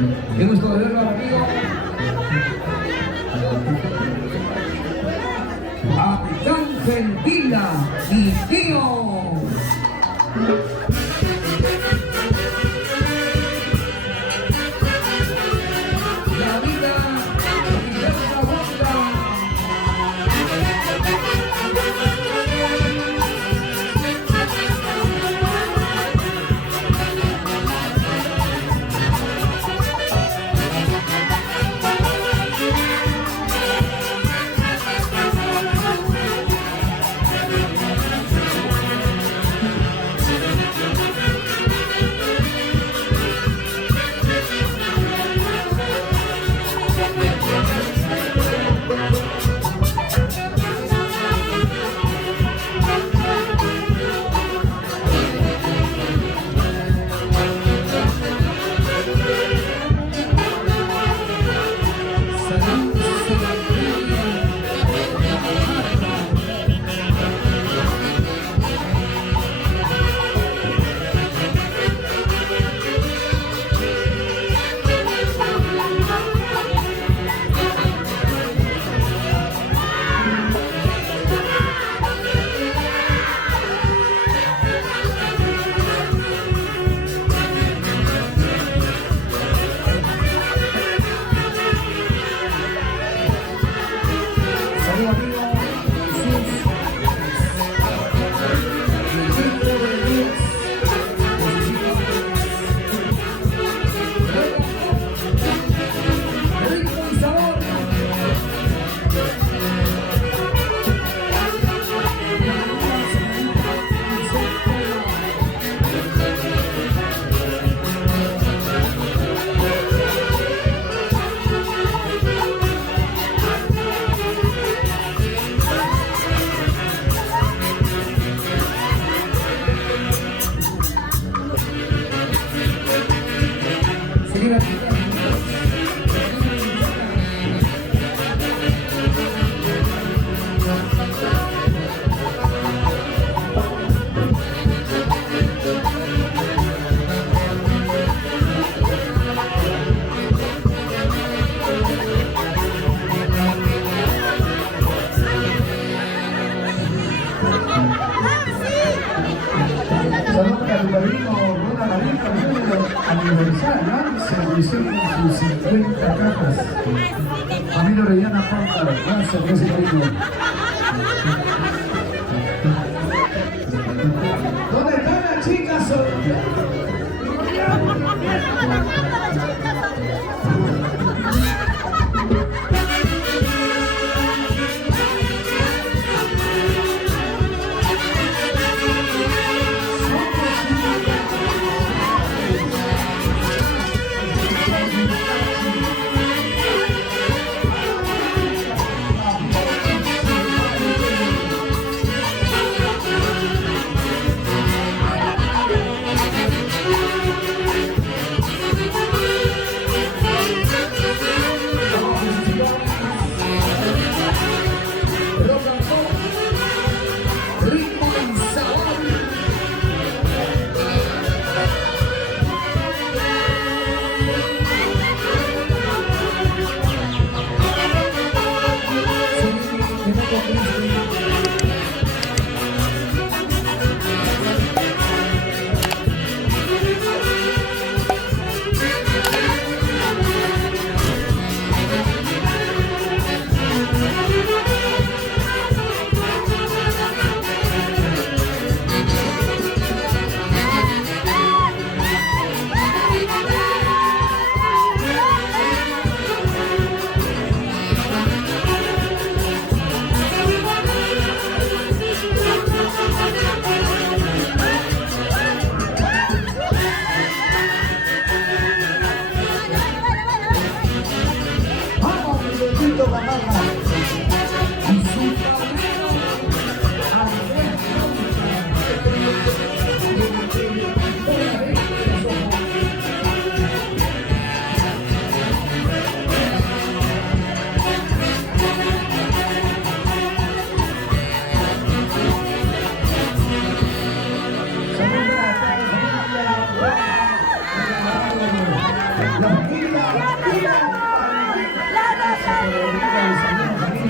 Qué gusto de verlo, amigo. Ángel Vila y Tío. La vida y la banda. Aniversario, se hicieron sus 50 cajas. Camilo Orellana Pampa, gracias, presidente. ¿Dónde están las chicas?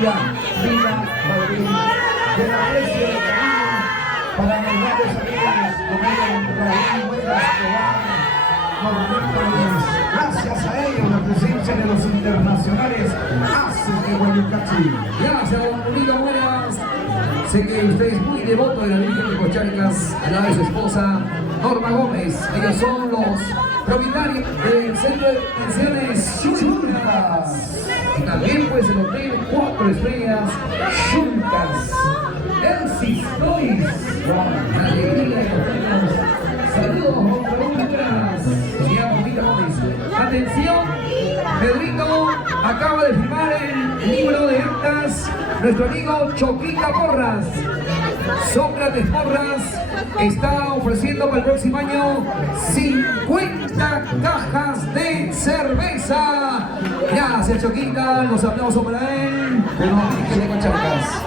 familia Vila Madrid. De la aprecio de cariño para mis grandes amigos, como eran Raúl Buenas, Norberto. Gracias a ellos, la presencia de los internacionales hace que Guayucachi. Gracias, don Julito Buenas. Sé que usted es muy devoto de la Virgen de Cocharcas, al lado de su esposa Norma Gómez. Ellos son los propietarios del Centro de Pensiones Chulcas. Y también pues el Hotel 4 Estrellas Chulcas. Elsis Toys. La alegría de los niños. Saludos, don Raúl Buenas. Señora Normita Gómez. Atención, Pedrito acaba de firmar el libro de actas. Nuestro amigo Choquita Porras, Sócrates Porras, está ofreciendo para el próximo año 50 cajas de cerveza. Gracias, Choquita, los aplausos para él. Pero no, con Charcas.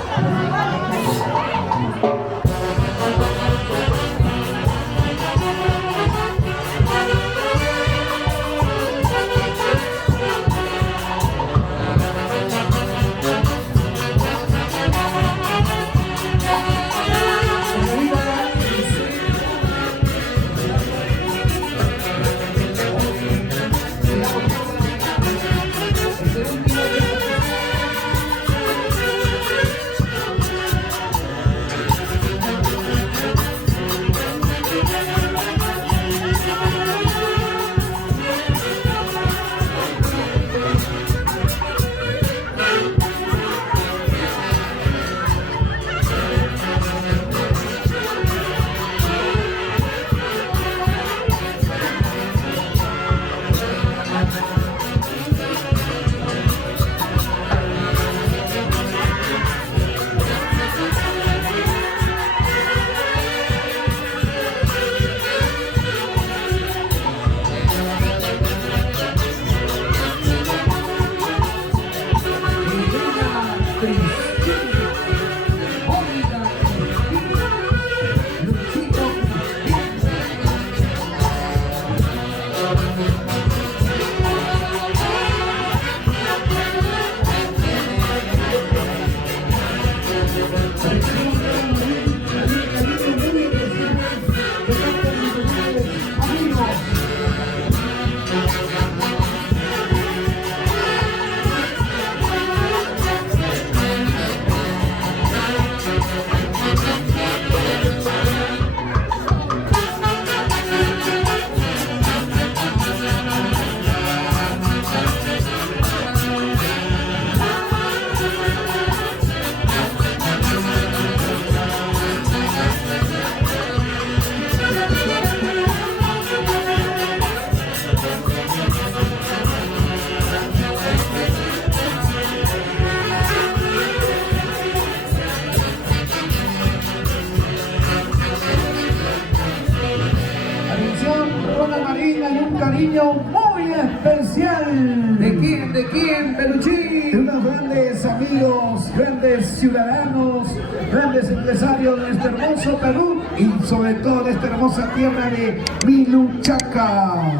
Cariño muy especial. ¿De quién? ¿De quién, Peluchín? De unos grandes amigos, grandes ciudadanos, grandes empresarios de este hermoso Perú y sobre todo de esta hermosa tierra de Miluchaca.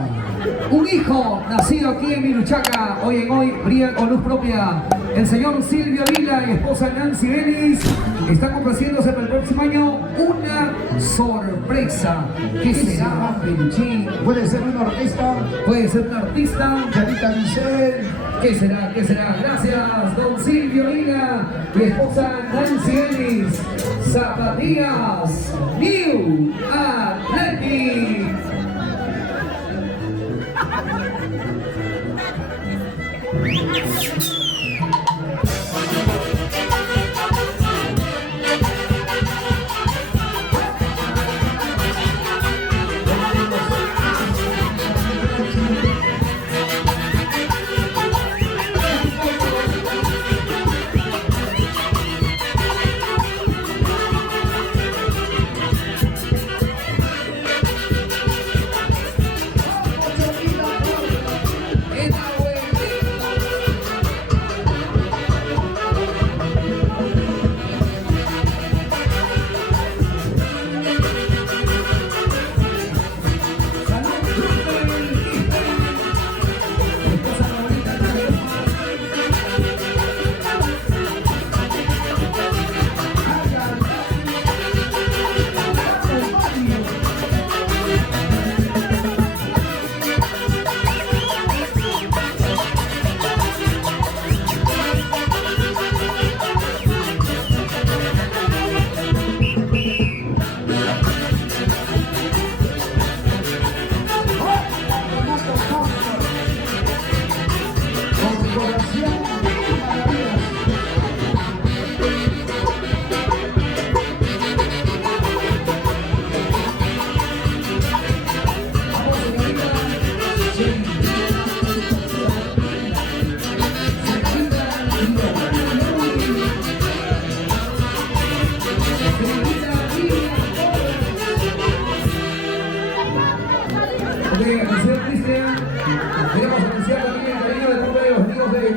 Un hijo nacido aquí en Miluchaca, hoy en hoy brilla con luz propia. El señor Silvio Vila y esposa Nancy Vélez están ofreciéndose para el próximo año una sorpresa. ¿Qué será, Peluchín? Puede ser una orquesta, Puede ser un artista. Charita Vicel. ¿Qué será? ¿Qué será? Gracias, don Silvio Vila y esposa Nancy Vélez. Zapatillas New Athletic.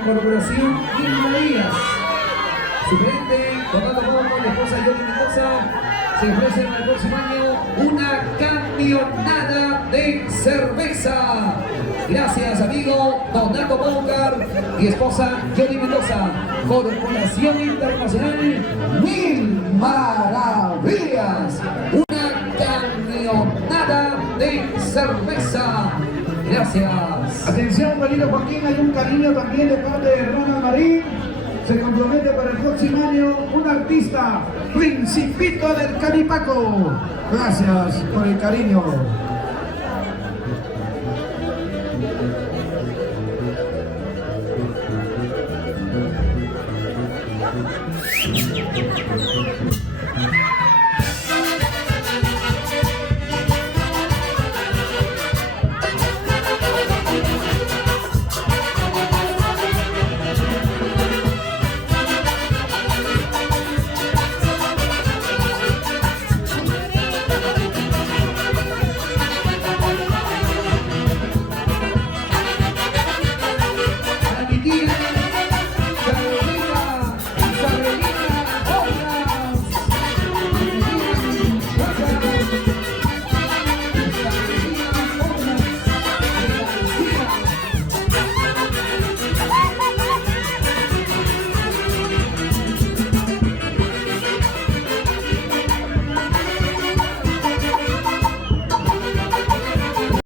Corporación Irma Díaz. Su gerente, Donaldo Momo, la esposa Yoli Mendoza, se ofrecen el próximo año una camionada de cerveza. Gracias, amigo Donaldo Moncar y esposa Yoli Mendoza. Corporación Internacional Mil Maravillas. Una camionada de cerveza. Gracias. Atención, querido Joaquín, hay un cariño también de parte de Ronald Marín. Se compromete para el próximo año un artista, Principito del Caripaco. Gracias por el cariño.